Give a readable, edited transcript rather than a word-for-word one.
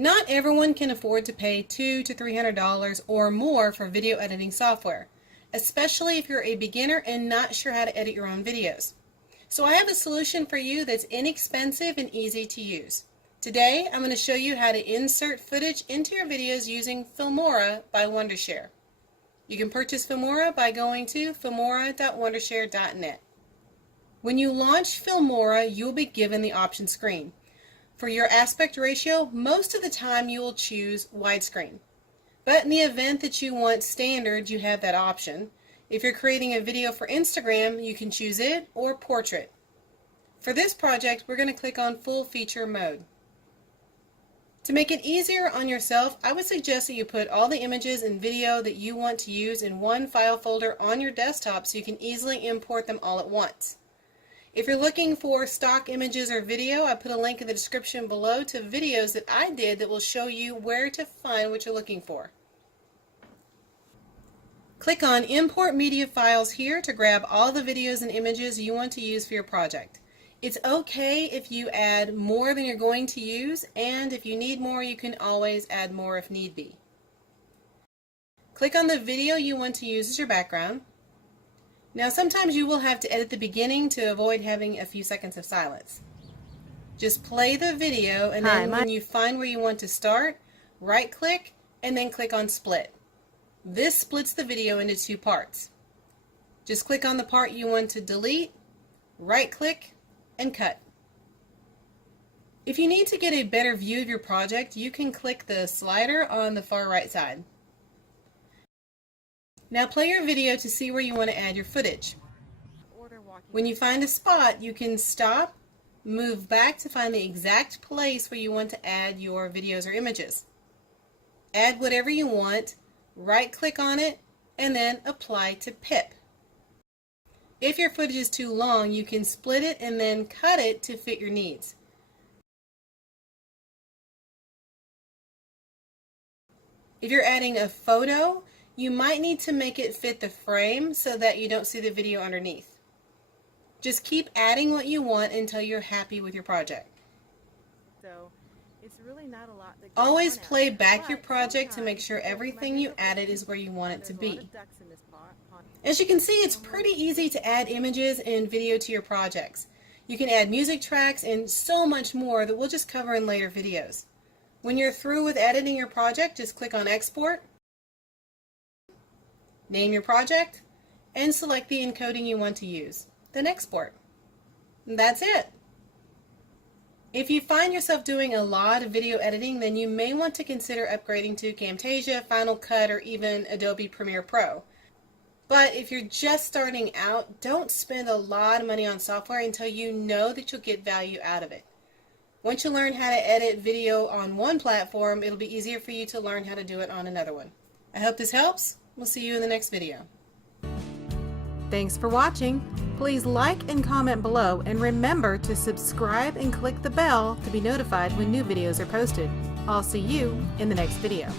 Not everyone can afford to pay $200 to $300 or more for video editing software, especially if you're a beginner and not sure how to edit your own videos. So I have a solution for you that's inexpensive and easy to use. Today I'm going to show you how to insert footage into your videos using Filmora by Wondershare. You can purchase Filmora by going to filmora.wondershare.net. When you launch Filmora, you'll be given the option screen. For your aspect ratio, most of the time you will choose widescreen. But in the event that you want standard, you have that option. If you're creating a video for Instagram, you can choose it or portrait. For this project, we're going to click on full feature mode. To make it easier on yourself, I would suggest that you put all the images and video that you want to use in one file folder on your desktop so you can easily import them all at once. If you're looking for stock images or video, I put a link in the description below to videos that I did that will show you where to find what you're looking for. Click on Import Media Files here to grab all the videos and images you want to use for your project. It's okay if you add more than you're going to use, and if you need more, you can always add more if need be. Click on the video you want to use as your background. Now sometimes you will have to edit the beginning to avoid having a few seconds of silence. Just play the video, and then when you find where you want to start, right click and then click on split. This splits the video into two parts. Just click on the part you want to delete, right click and cut. If you need to get a better view of your project, you can click the slider on the far right side. Now play your video to see where you want to add your footage. When you find a spot, you can stop, move back to find the exact place where you want to add your videos or images. Add whatever you want, right click on it, and then apply to PIP. If your footage is too long, you can split it and then cut it to fit your needs. If you're adding a photo, you might need to make it fit the frame so that you don't see the video underneath. Just keep adding what you want until you're happy with your project. So it's really not a lot that Always play back your project to make sure everything you added is where you want it to be. As you can see, it's pretty easy to add images and video to your projects. You can add music tracks and so much more that we'll just cover in later videos. When you're through with editing your project, just click on Export, name your project, and select the encoding you want to use. Then export. And that's it. If you find yourself doing a lot of video editing, then you may want to consider upgrading to Camtasia, Final Cut, or even Adobe Premiere Pro. But if you're just starting out, don't spend a lot of money on software until you know that you'll get value out of it. Once you learn how to edit video on one platform, it'll be easier for you to learn how to do it on another one. I hope this helps. We'll see you in the next video. Thanks for watching. Please like and comment below, and remember to subscribe and click the bell to be notified when new videos are posted. I'll see you in the next video.